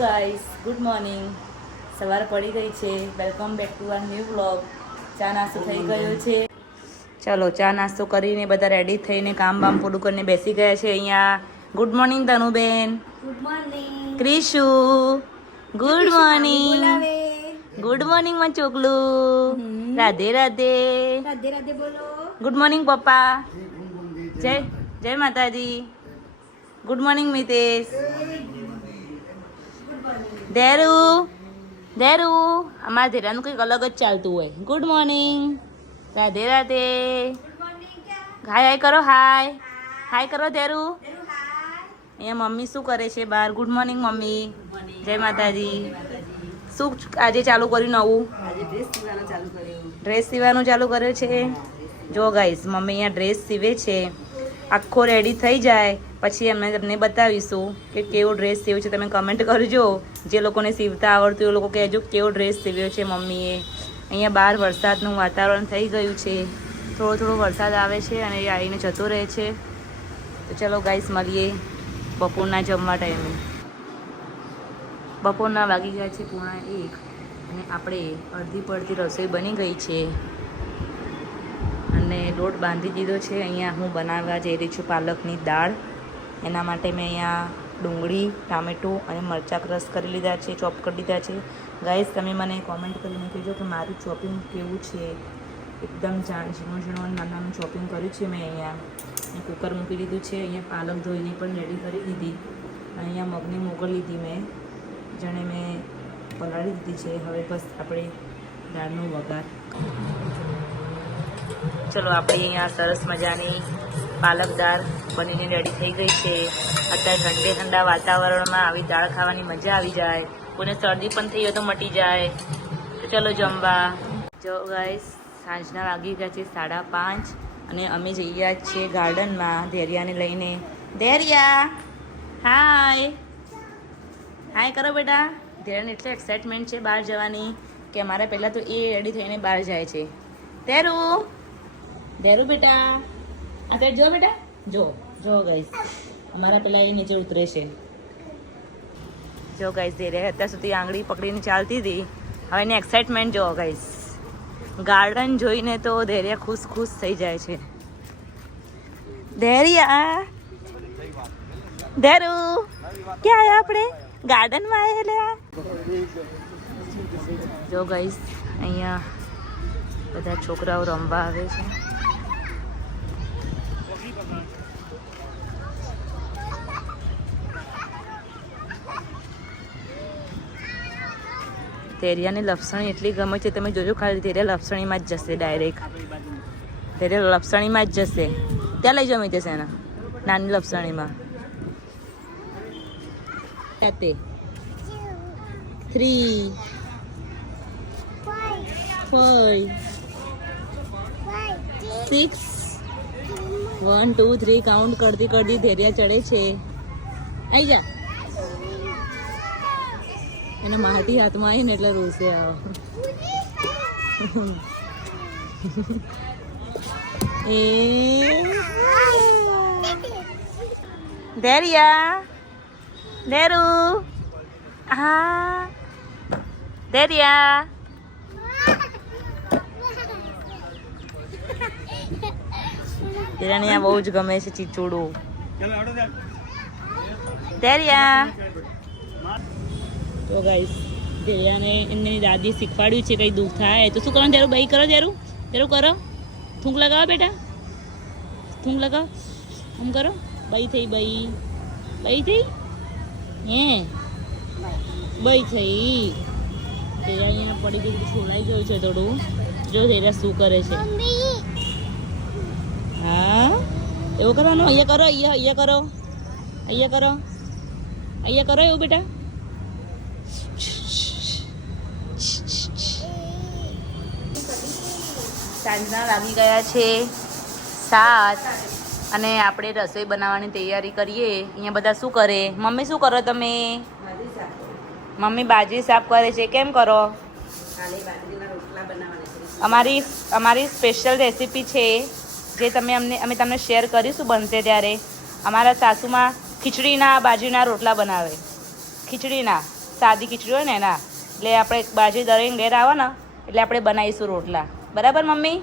Guys good morning. સવાર પડી ગઈ છે. Welcome back to our new vlog. ચા નાસ્તો થઈ ગયો છે. ચલો ચા નાસ્તો કરીને બધા રેડી થઈને કામ બામ પૂરું કરીને બેસી ગયા છે અહીંયા. Good morning Tanuben. Good morning Krishu. Good morning. Good morning માં ચોકલું. રાધે રાધે. રાધે રાધે બોલો. ગુડ મોર્નિંગ પપ્પા. જય જય માતાજી. Good morning Mitesh. ધેરુ ધેરુ અમારા ધેરાનું કંઈક અલગ જ ચાલતું હોય. Good morning. Radhe Radhe. Hi hi કરો. હાય હાય કરો ધેરુ. અહીંયા મમ્મી શું કરે છે બહાર? Good morning mummy. જય માતાજી. શું આજે ચાલુ કર્યું નવું? ડ્રેસ સીવાનું ચાલુ કર્યું છે. જો ગાઈસ મમ્મી અહીંયા ડ્રેસ સીવે છે. આખો રેડી થઈ જાય પછી અમે તમને બતાવીશું કે કેવો ડ્રેસ સીવ્યો છે. તમે કમેન્ટ કરજો. જે લોકોને સીવતા આવડતું એ લોકો કહેજો કેવો ડ્રેસ સીવ્યો છે મમ્મીએ. અહીંયા બહાર વરસાદનું વાતાવરણ થઈ ગયું છે. થોડો થોડો વરસાદ આવે છે અને એ આવીને જતો રહે છે. તો ચલો ગાઈસ મળીએ બપોરના જમવા ટાઈમે. બપોરના વાગી ગયા છે 1:30 અને આપણે અડધી પડતી રસોઈ બની ગઈ છે અને લોટ બાંધી દીધો છે. અહીંયા હું બનાવવા જઈ રહી છું પાલકની દાળ. એના માટે મેં અહીંયા ડુંગળી, ટામેટું અને મરચાં ક્રશ કરી લીધા છે, ચોપ કરી લીધા છે. ગાઈસ તમે મને કોમેન્ટ કરીને કહેજો કે મારું ચોપિંગ કેવું છે. એકદમ ઝીણું ઝીણું નાનું ચોપિંગ કર્યું છે મેં અહીંયા. કુકર મૂકી દીધું છે. અહીંયા પાલક ધોઈને પણ રેડી કરી દીધી. અહીંયા મગની મોગળ લીધી મેં, જેણે મેં પલાળી દીધી છે. હવે બસ આપણે દાળનો વઘાર. ચલો આપણે અહીંયા સરસ મજાની પાલક દાળ બનીને રેડી થઈ ગઈ છે. અત્યારે ઠંડા વાતાવરણમાં આવી દાળ ખાવાની મજા આવી જાય. કોઈને શરદી પણ થઈ હોય તો મટી જાય. તો ચલો જમવા. જો ગાઈસ સાંજના વાગી ગયા છે 5:30 અને અમે જઈએ છીએ ગાર્ડનમાં ધૈર્યાને લઈને. ધૈર્યા હાય હાય કરો બેટા. ધૈર્યાને એટલે એક્સાઇટમેન્ટ છે બહાર જવાની કે અમારા પહેલાં તો એ રેડી થઈને બહાર જાય છે. ધૈરું ધેરુ બેટા અત્યારે જો બેટા જો જો ગાઈસ અમારા પેલા એ નીચે ઉતરે છે. જો ગાઈસ ધીરે અત્યાર સુધી આંગળી પકડીને ચાલતી હતી. હવે એની એક્સાઇટમેન્ટ જો ગાઈસ. ગાર્ડન જોઈને તો ધૈર્યા ખુશ ખુશ થઈ જાય છે. ધૈર્યા ધેરુ ક્યાં આવ્યા આપણે? ગાર્ડનમાં આવેલા. જો ગાઈસ અહીંયા બધા છોકરાઓ રમવા આવે છે. ધૈર્યાની લપસણી એટલી ગમે છે તમે જોજો ખાલી. ધૈર્યા લપસણીમાં જ જશે ડાયરેક્ટ. ધૈર્યા લપસણીમાં જ જશે. ત્યાં લઈ જમી જશે એના નાની લપસણીમાં. 3 5 6 1 2 3 કાઉન્ટ કરતી કરતી ધૈર્યા ચડે છે. આવી જા. એના માટી હાથમાં આવી ને એટલે રોશે. એ ધૈર્યા ધૈરુ હા ધૈર્યા ધૈર્યાને આ બહુ જ ગમે છે ચીચોડું. ધૈર્યા તો ગાઈસ ધૈર્યાને એમની દાદી શીખવાડ્યું છે કંઈ દુઃખ થાય તો શું કરવાનું? ધૈરુ બઈ કરો. ધૈરુ ધૈરુ કરો. થૂંક લગાવો બેટા. થૂંક લગાવો. આમ કરો. બઈ થઈ બઈ બઈ થઈ હે બઈ થઈ. ધૈર્યા અહીંયા પડી ગયું છોલાઈ ગયું છે થોડું. જો ધૈર્યા શું કરે છે. હા એવું કરવાનું. અહીંયા કરો. અહીંયા કરો. અહીંયા કરો. અહીંયા કરો એવું બેટા. સાંજના વાગી ગયા છે 7 અને આપણે રસોઈ બનાવવાની તૈયારી કરીએ. અહીંયા બધા શું કરે? મમ્મી શું કરો તમે? મમ્મી બાજરી સાફ કરે છે. કેમ કરો? અમારી સ્પેશિયલ રેસીપી છે જે અમે તમને શેર કરીશું બનશે ત્યારે. અમારા સાસુમાં ખીચડીના બાજરીના રોટલા બનાવે. ખીચડીના સાદી ખીચડી હોય ને એના. એટલે આપણે બાજરી દળીને ઘેર આવે ને એટલે આપણે બનાવીશું રોટલા. બરાબર મમ્મી?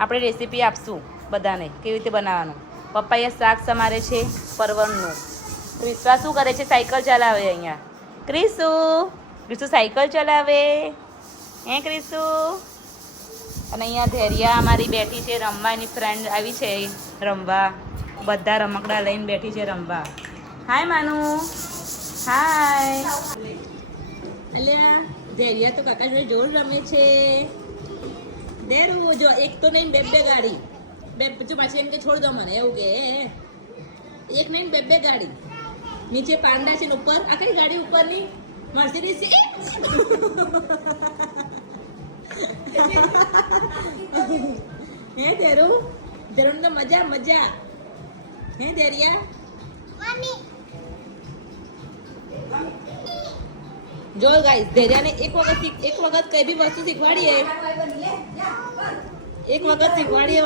આપણે રેસીપી આપશું બધાને કેવી રીતે બનાવવાનું. પપ્પાએ શાક સમારે છે પરવળનું. ક્રિસ્વા શું કરે છે? સાયકલ ચલાવે અહીંયા. ક્રિસુ સાયકલ ચલાવે હે ક્રિસુ? અને અહીંયા ધૈર્યા અમારી બેઠી છે રમવા. એની ફ્રેન્ડ આવી છે રમવા. બધા રમકડા લઈને બેઠી છે રમવા. હાય માનુ, હાય. અલ્યા ધૈર્યા તો કાકા જોડે જોર રમે છે. ધૈર્યું જો એક તો નહીં બે ગાડી. બે જો પાછી એમ કે છોડ દો મને એવું કે એક નહીં બે ગાડી. નીચે પાંડા છે ને ઉપર આ કઈ ગાડી ઉપરની મર્સિડીઝ છે. હે ધેરું તો મજા હે ધૈર્યા? જો ગાઈસ ધૈર્યાને એક વખત કઈ બી વસ્તુ શીખવાડીએ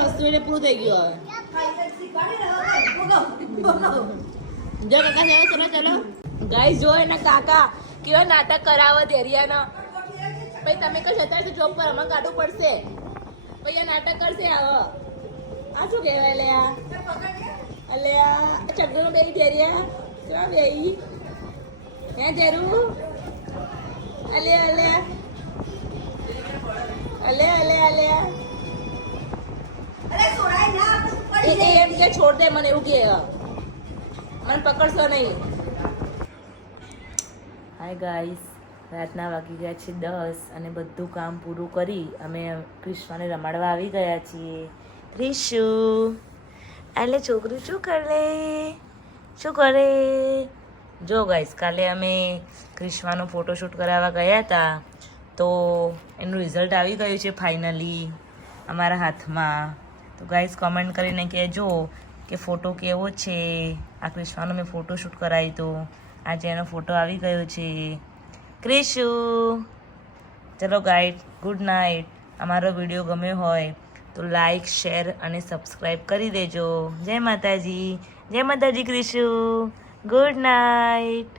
વસ્તુ એટલે પૂરું થઈ ગયું. હવે જો કાકા ચલો ગાઈસ જો એના કાકા કેવા નાટક કરાવે ધૈર્યાના. પછી તમે કઈ જતા છો જોબ પર અમારે કાઢવું પડશે. પછી આ નાટક કરશે. આવો આ શું કહેવાય લે આ અલ્યા ચકડો બેઈ ધૈર્યા કેવા બેઈ હે ધૈર્યું? અલ્યા એમ કે છોડ દે મને એવું કે મને પકડશો નહીં. હાય ગાઈસ, રાતના વાગી ગયા છે 10 અને બધું કામ પૂરું કરી અમે ક્રિશ્વાને રમાડવા આવી ગયા છીએ. ક્રિશુ એટલે છોકરું શું કરે? જો ગાઈસ કાલે અમે ક્રિશ્વાનો ફોટોશૂટ કરાવવા ગયા હતા તો એનું રિઝલ્ટ આવી ગયું છે ફાઇનલી અમારા હાથમાં. તો ગાઈસ કમેન્ટ કરીને કહેજો કે ફોટો કેવો છે. આ ક્રિશ્વાનો મેં ફોટોશૂટ કરાવી તો આજે એનો ફોટો આવી ગયો છે. ક્રિશુ ચલો ગાઈડ ગુડ નાઇટ. અમારો વિડીયો ગમ્યો હોય તો લાઈક શેર અને સબસ્ક્રાઈબ કરી દેજો. જય માતાજી ક્રિશુ. Good night.